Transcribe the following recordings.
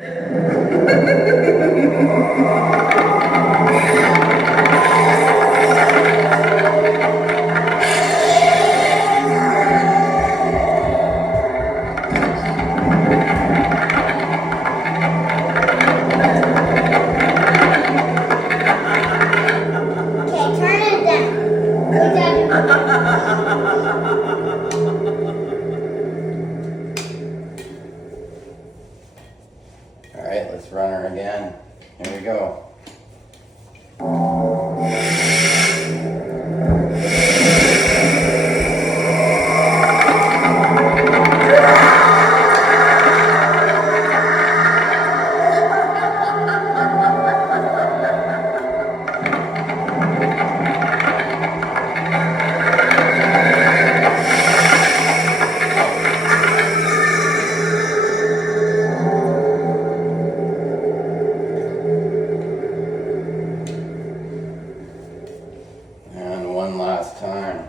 All right, let's run her again. Here we go. And one last time.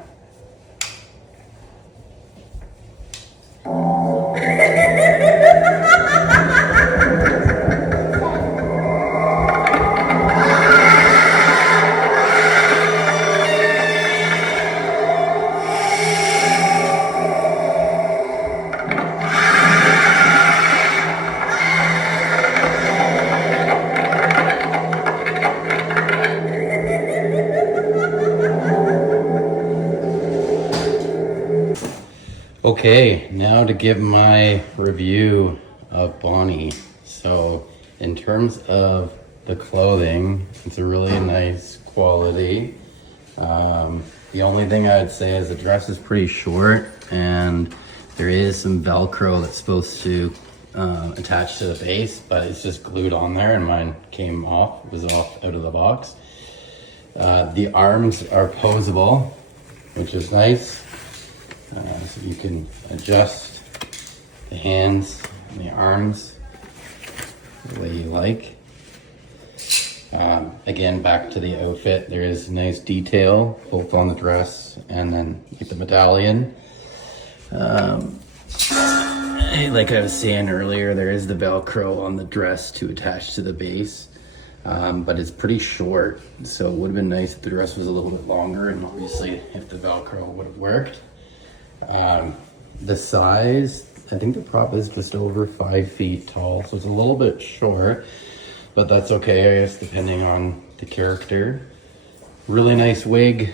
Okay, now to give my review of Bonnie. So in terms of the clothing, it's a really nice quality. The only thing I would say is the dress is pretty short and there is some Velcro that's supposed to attach to the base, but it's just glued on there and mine came off, it was off out of the box. The arms are posable, which is nice. So you can adjust the hands and the arms the way you like. Again, back to the outfit, there is nice detail both on the dress and then with the medallion. Like I was saying earlier, there is the Velcro on the dress to attach to the base, but it's pretty short, so it would have been nice if the dress was a little bit longer, and obviously if the Velcro would have worked. The size, I think the prop is just over 5 feet tall, so it's a little bit short, but that's okay, I guess, depending on the character. Really nice wig.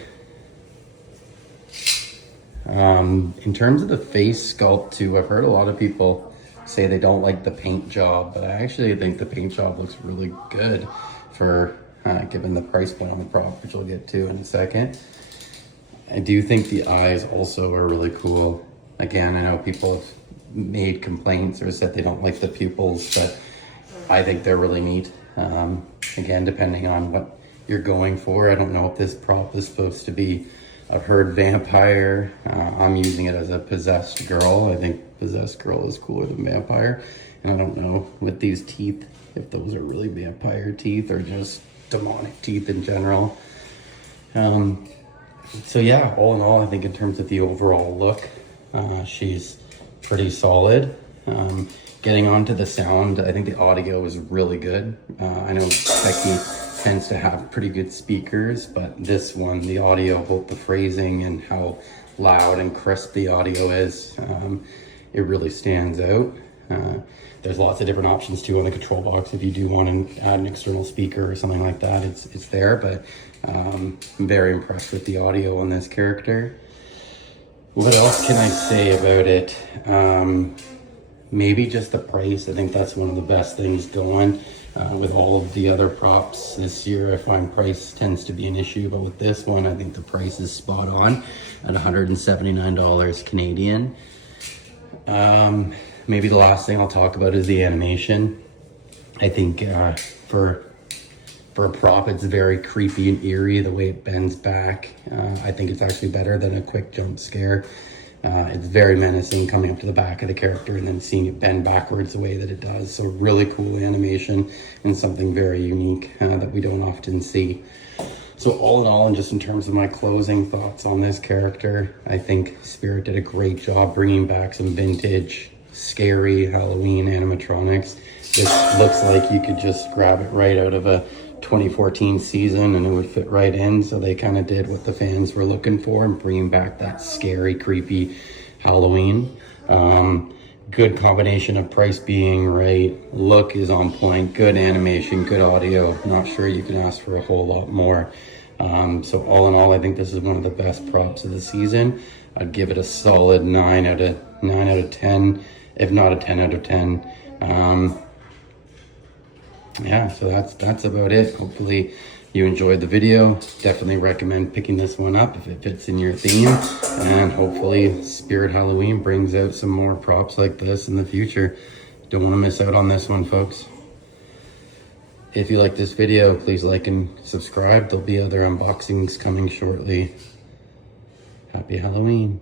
In terms of the face sculpt too, I've heard a lot of people say they don't like the paint job, but I actually think the paint job looks really good for given the price point on the prop, which we'll get to in a second. I do think the eyes also are really cool. Again, I know people have made complaints or said they don't like the pupils, but I think they're really neat. Again, depending on what you're going for. I don't know if this prop is supposed to be a herd vampire. I'm using it as a possessed girl. I think possessed girl is cooler than vampire. And I don't know with these teeth, if those are really vampire teeth or just demonic teeth in general. So yeah, all in all, I think in terms of the overall look, she's pretty solid. Getting onto the sound, I think the audio is really good. I know Becky tends to have pretty good speakers, but this one, the audio, both the phrasing and how loud and crisp the audio is, it really stands out. There's lots of different options too on the control box. If you do want to add an external speaker or something like that, it's there, but I'm very impressed with the audio on this character. What else can I say about it? Maybe just the price. I think that's one of the best things going. With all of the other props this year, I find price tends to be an issue, but with this one, I think the price is spot on at $179 Canadian. Maybe the last thing I'll talk about is the animation. I think for a prop, it's very creepy and eerie the way it bends back. I think it's actually better than a quick jump scare. It's very menacing coming up to the back of the character and then seeing it bend backwards the way that it does. So really cool animation and something very unique that we don't often see. So all in all, and just in terms of my closing thoughts on this character, I think Spirit did a great job bringing back some vintage, scary Halloween animatronics This looks like you could just grab it right out of a 2014 season and it would fit right in. So they kind of did what the fans were looking for and bringing back that scary, creepy Halloween. Good combination of price being right, look is on point, good animation, good audio. Not sure you can ask for a whole lot more. So all in all, I think this is one of the best props of the season. I'd give it a solid 9 out of 10, if not a 10 out of 10. Yeah, so that's about it. Hopefully you enjoyed the video. Definitely recommend picking this one up if it fits in your theme, and hopefully Spirit Halloween brings out some more props like this in the future. Don't want to miss out on this one, folks. If you like this video, please like and subscribe. There'll be other unboxings coming shortly. Happy Halloween.